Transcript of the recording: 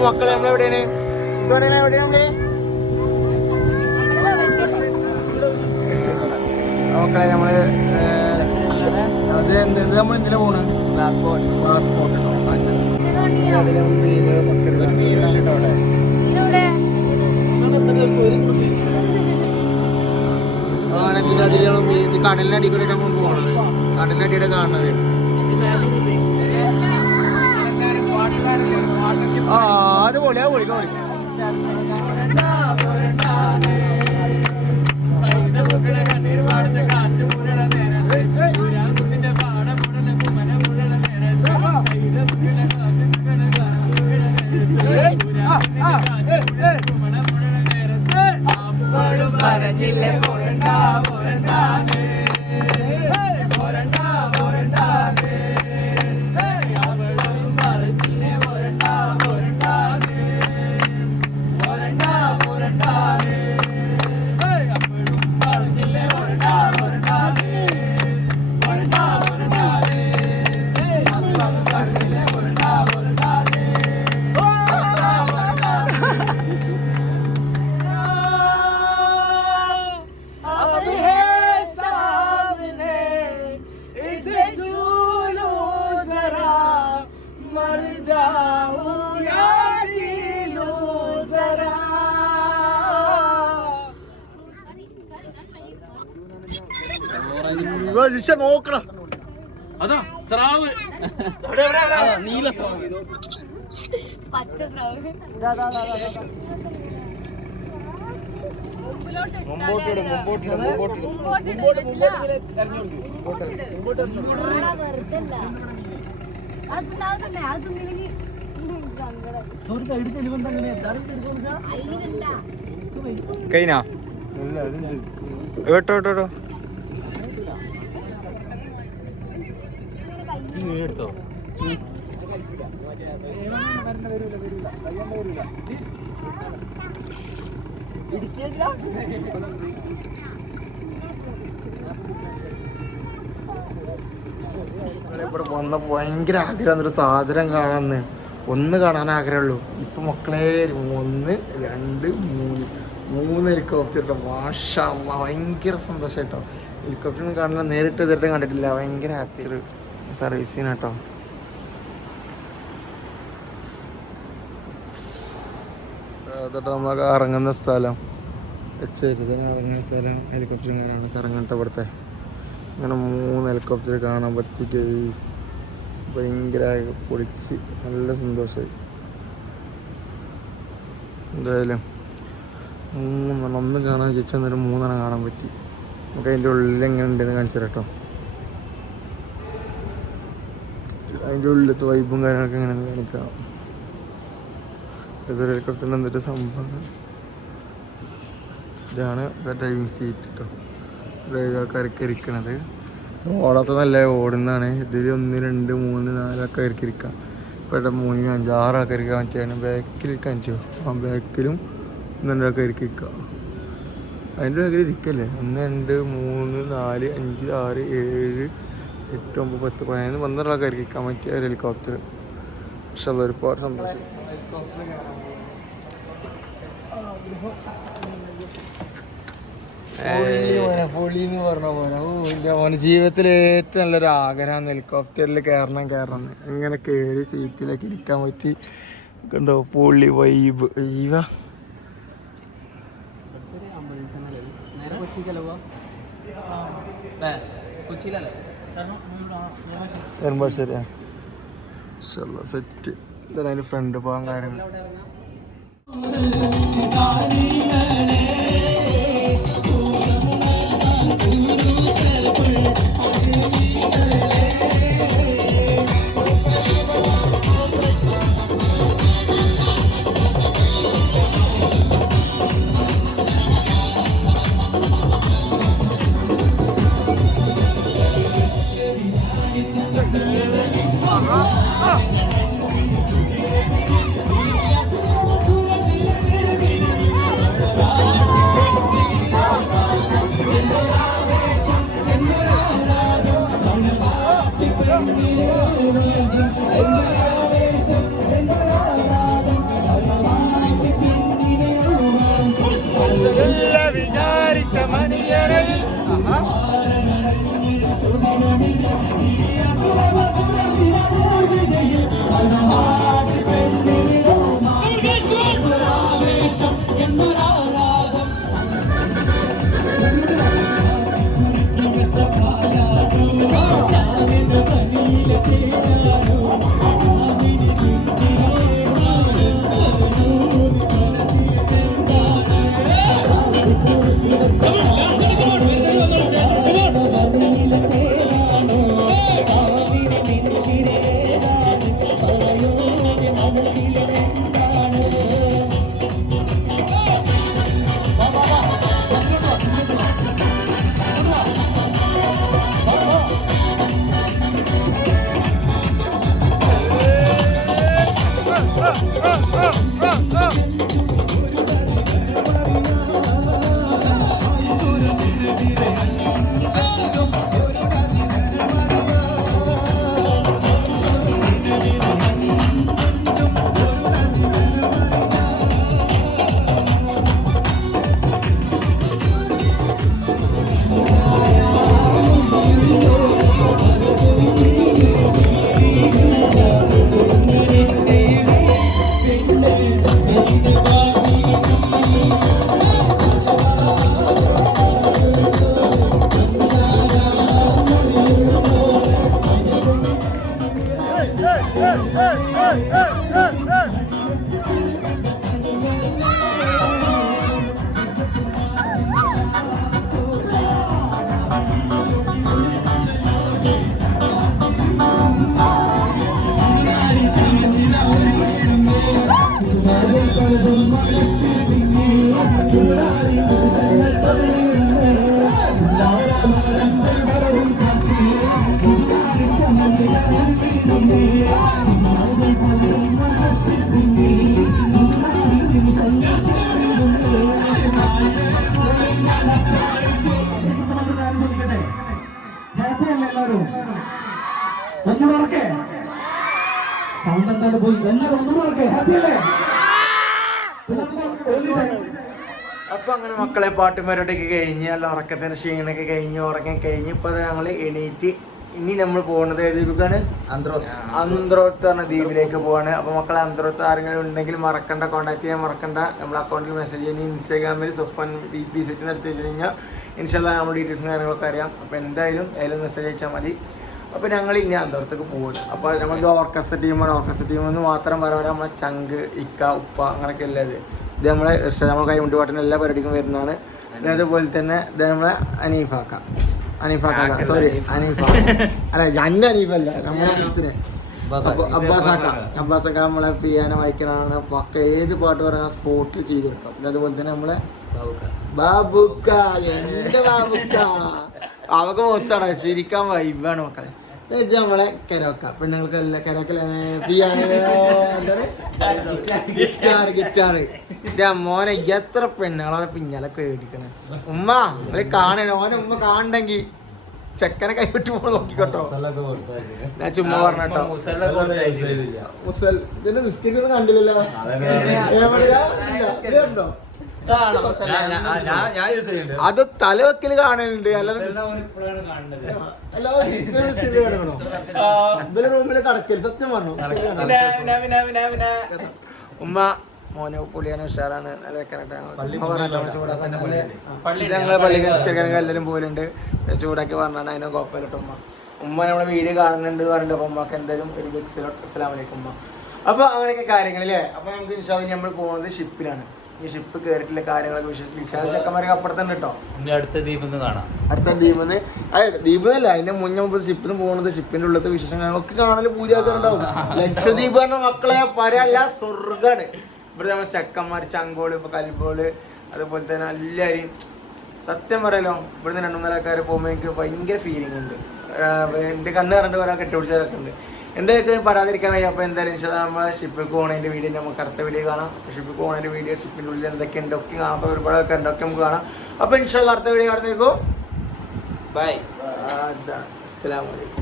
മക്കളെ നമ്മളെവിടെയാണ് മക്കളെ നമ്മള് അത് നമ്മൾ എന്തിനാ പോണ് പാസ്പോർട്ട് അതിലെ മീനുകൾ മക്കളെ ഇതിന്റെ അടിയിലാണ് കടലിന്റെ അടിക്കൂടെ നമ്മൾ പോകണത് കടലിന്റെ അടിയുടെ കാണുന്നത് അത് പൊളിയാ പൊളിക്കാം നോക്കണം അതാ സ്രാവ് നീല സ്രാവ് പച്ച സ്രാവ് കഴിഞ്ഞോ കേട്ടോ കേട്ടോ എടുത്തോ ഇവിടെ വന്നപ്പോ ഭയങ്കര ആഗ്രഹം ഒരു സാധനം കാണാന്ന് ഒന്ന് കാണാൻ ആഗ്രഹമുള്ളൂ ഇപ്പൊ മക്കളെ 1 2 3 ഹെലികോപ്റ്റർ മാഷാ ഭയങ്കര സന്തോഷം കേട്ടോ ഹെലികോപ്റ്റർ കാണാൻ നേരിട്ട് ഇതുവരെ കണ്ടിട്ടില്ല ഭയങ്കര ഹാപ്പി സർവീസിന് കേട്ടോ അതൊട്ട് നമ്മളൊക്കെ ഇറങ്ങുന്ന സ്ഥലം ഇറങ്ങുന്ന സ്ഥലം ഹെലികോപ്റ്ററുകാരാണ് കറങ്ങട്ടെ ഇവിടുത്തെ ഇങ്ങനെ 3 ഹെലികോപ്റ്റർ കാണാൻ പറ്റി ഗെയ്സ് ഭയങ്കര പൊളിച്ച് നല്ല സന്തോഷമായി എന്തായാലും 3 ഒന്നും കാണാൻ ചോദിച്ചാൽ 3 കാണാൻ പറ്റി നമുക്ക് അതിൻ്റെ ഉള്ളിൽ എങ്ങനെ ഉണ്ടെന്ന് കാണിച്ചു കേട്ടോ അതിൻ്റെ ഉള്ളിലത്തെ വൈബും കാര്യങ്ങളൊക്കെ എങ്ങനെ കാണിക്കാം ഇതൊരു ഹെലികോപ്റ്ററിന് എന്നിട്ട് സംഭവം ഇതാണ് ഡ്രൈവിങ് സീറ്റ് കേട്ടോ ഡ്രൈവ് ആൾക്കാരൊക്കെ ഇരിക്കണത് ഓടാത്ത നല്ല ഓടുന്നതാണ് ഇതിൽ 1 2 3 4 ആൾക്കാർക്ക് ഇരിക്കാം ഇപ്പോൾ 3 5 6 ആൾക്കാർക്ക് പറ്റിയാണ് ബാക്കിൽ ഇരിക്കാൻ പറ്റുമോ ആ ബാക്കിലും 1 2 ആൾക്കാർക്ക് ഇരിക്കാം അതിൻ്റെ ബാക്കിൽ ഇരിക്കല്ലേ 1 2 3 4 5 6 7 8 9 10 11 12 ആൾക്കാർക്ക് ഇരിക്കാൻ പറ്റിയ ഒരു ഹെലികോപ്റ്റർ പക്ഷെ അത് ഒരുപാട് സന്തോഷം പൊളിന്ന് പറഞ്ഞ പോലെ ജീവിതത്തിൽ ഏറ്റവും നല്ലൊരു ആഗ്രഹം ഹെലികോപ്റ്ററിൽ കയറണം ഇങ്ങനെ കയറി സീറ്റിലൊക്കെ ഇരിക്കാൻ പറ്റി കണ്ടോ പൊളി വൈബ് ശരിയാ സെറ്റ് എന്തായാലും അതിന് ഫ്രണ്ട് പോകാൻ കാര്യങ്ങൾ സൗണ്ട് എന്താണ് പോയി എല്ലാവരും ഒന്നുകൂടെ ഹാപ്പി അല്ലേ? അപ്പൊ അങ്ങനെ മക്കളെ പാട്ടുമാരോട്ടൊക്കെ കഴിഞ്ഞ് നല്ല ഉറക്കത്തിന് ക്ഷീണൊക്കെ കഴിഞ്ഞ് ഉറങ്ങാൻ കഴിഞ്ഞ് ഇപ്പൊ ഞങ്ങൾ എണീറ്റ് ഇനി നമ്മൾ പോകുന്നത് ദ്വീപിക്കാണ് അന്ത്രോത്ത് പറഞ്ഞ ദ്വീപിലേക്ക് പോവാണ്. അപ്പൊ മക്കളെ അന്ത്രോത്ത് ആരെങ്കിലും ഉണ്ടെങ്കിൽ മറക്കണ്ട, കോൺടാക്ട് ചെയ്യാൻ മറക്കണ്ട. നമ്മൾ അക്കൗണ്ടിൽ മെസ്സേജ് ചെയ്യുന്ന ഇൻസ്റ്റാഗ്രാമിൽ സുഫൻ BP സെറ്റ് അടിച്ച് വെച്ച് കഴിഞ്ഞാൽ ഇൻഷാല്ലാ നമ്മുടെ ഡീറ്റെയിൽസും കാര്യങ്ങളൊക്കെ അറിയാം. അപ്പോൾ എന്തായാലും അതിൽ മെസ്സേജ് അയച്ചാൽ മതി. അപ്പോൾ ഞങ്ങൾ ഇനി അന്തോറത്തേക്ക് പോകുന്നത്. അപ്പോൾ നമുക്ക് ഓർക്കസ്ട്ര ടീമാണ്. ഓർക്കസ്ട്ര ടീമെന്ന് മാത്രം പറയാൻ നമ്മളെ ചങ്ക്, ഇക്ക, ഉപ്പ അങ്ങനെയൊക്കെ ഉള്ളത്. ഇത് നമ്മളെ നമ്മൾ കൈമുട്ടി പാട്ടിന് എല്ലാ പരിപാടിക്കും വരുന്നതാണ്. പിന്നെ അതുപോലെ തന്നെ ഇത് നമ്മളെ അനീഫാക്ക സോറി അനീഫ അല്ല അന്ന അനീഫല്ല നമ്മളെ കുത്തിന് അബ്ബാസക്ക നമ്മളെ പിയാനോ വായിക്കണതാണ്. പക്ക ഏത് പാട്ട് പറയാൻ സ്പോട്ടിൽ ചെയ്തെടുക്കാം. പിന്നെ അതുപോലെ തന്നെ നമ്മളെ ബാബുക്ക എന്റെ ബാബുക്ക അവക്ക് മൊത്തട ചിരിക്കാൻ വൈബാണ് മക്കളെ. ഇത് നമ്മളെ കരോക്ക പെണ്ണുങ്ങൾക്കല്ല കരോക്ക പിയാനോ ഗിറ്റാർ എന്റെ മോനെ എത്ര പെണ്ണുങ്ങളെ പിന്നാലൊക്കെ മേടിക്കണേ. ഉമ്മ നമ്മള് കാണണേ ഓനെ ഉമ്മ കാണണ്ടെങ്കിൽ ചെക്കനെ കൈവിട്ട് പോണ നോക്കിക്കോട്ടോ. ഞാൻ ചുമ്മാ പറഞ്ഞോ. മുസൽ ഇതിന്റെ നിസ്കരിക്കൊന്നും കണ്ടില്ലല്ലോ. ഇതുണ്ടോ അത് തലവെക്കല് കാണലുണ്ട്. അല്ലാതെ കാണണോ ഇവര് റൂമില് കടക്കല് സത്യം പറഞ്ഞു. ഉമ്മ മോനെ പുള്ളിയാണ് ഉഷാറാണ്. ഞങ്ങളെ പള്ളിക്ക് നിസ്കരിക്കാനൊക്കെ എല്ലാവരും പോലുണ്ട്. ചൂടാക്കി പറഞ്ഞാണ് അതിനെ കുഴപ്പമില്ല. ഉമ്മ നമ്മളെ വീഡിയോ കാണുന്നുണ്ട് പറഞ്ഞിട്ട് അപ്പം ഉമ്മക്ക് എന്തായാലും ഒരു ബിഗ് അസ്സലാമു അലൈക്കും ഉമ്മ. അപ്പോൾ അങ്ങനെയൊക്കെ കാര്യങ്ങളില്ലേ. അപ്പോൾ നമുക്ക് ഇൻഷാല്ലാ നമ്മൾ പോകുന്നത് ഷിപ്പിലാണ്. ഈ ഷിപ്പ് കയറിയിട്ടുള്ള കാര്യങ്ങളൊക്കെ വിശാൽ ചെക്കന്മാരൊക്കെ അപ്പുറത്തുണ്ട് കേട്ടോ. അടുത്ത ദ്വീപിന്ന് കാണാം. അടുത്ത ദ്വീപിന്ന് ദ്വീപിന്നല്ല അതിന്റെ മുന്നേ ഷിപ്പിന് പോകുന്നത്. ഷിപ്പിന്റെ ഉള്ളത്തെ വിശേഷങ്ങളൊക്കെ കാണാൻ പൂജാക്കാറുണ്ടാവും. ലക്ഷദ്വീപ് പറഞ്ഞ മക്കളെ പറയല്ല സ്വർഗാണ്. ഇവിടെ നമ്മൾ ചെക്കന്മാർ ചങ്കോള് ഇപ്പൊ കൽബോള് അതുപോലെ തന്നെ എല്ലാവരെയും സത്യം പറയാലോ ഇവിടുന്ന് 2-3 ആൾക്കാർ പോകുമ്പോൾ എനിക്ക് ഭയങ്കര ഫീലിംഗ് ഉണ്ട്. എൻ്റെ കണ്ണ് കറണ്ട് പറയാൻ കെട്ടുപിടിച്ചവരൊക്കെ ഉണ്ട്. എന്തായാലും പറയാതിരിക്കാൻ വയ്യ. അപ്പോൾ എന്തായാലും നമ്മളെ ഷിപ്പിൽ പോകുന്നതിൻ്റെ വീഡിയോ നമുക്ക് അടുത്ത വീഡിയോ കാണാം. ഷിപ്പിൽ പോകുന്നതിൻ്റെ വീഡിയോ ഷിപ്പിൻ്റെ ഉള്ളിൽ എന്തൊക്കെ ഉണ്ട് ഒക്കെ കാണാത്ത ഒരുപാട് ആൾക്കാർ ഉണ്ടൊക്കെ നമുക്ക് കാണാം. അപ്പോൾ ഇൻഷാല്ലാ അടുത്ത വീഡിയോ കാണുന്നേക്കും ബൈ. അസ്സലാമു അലൈക്കും.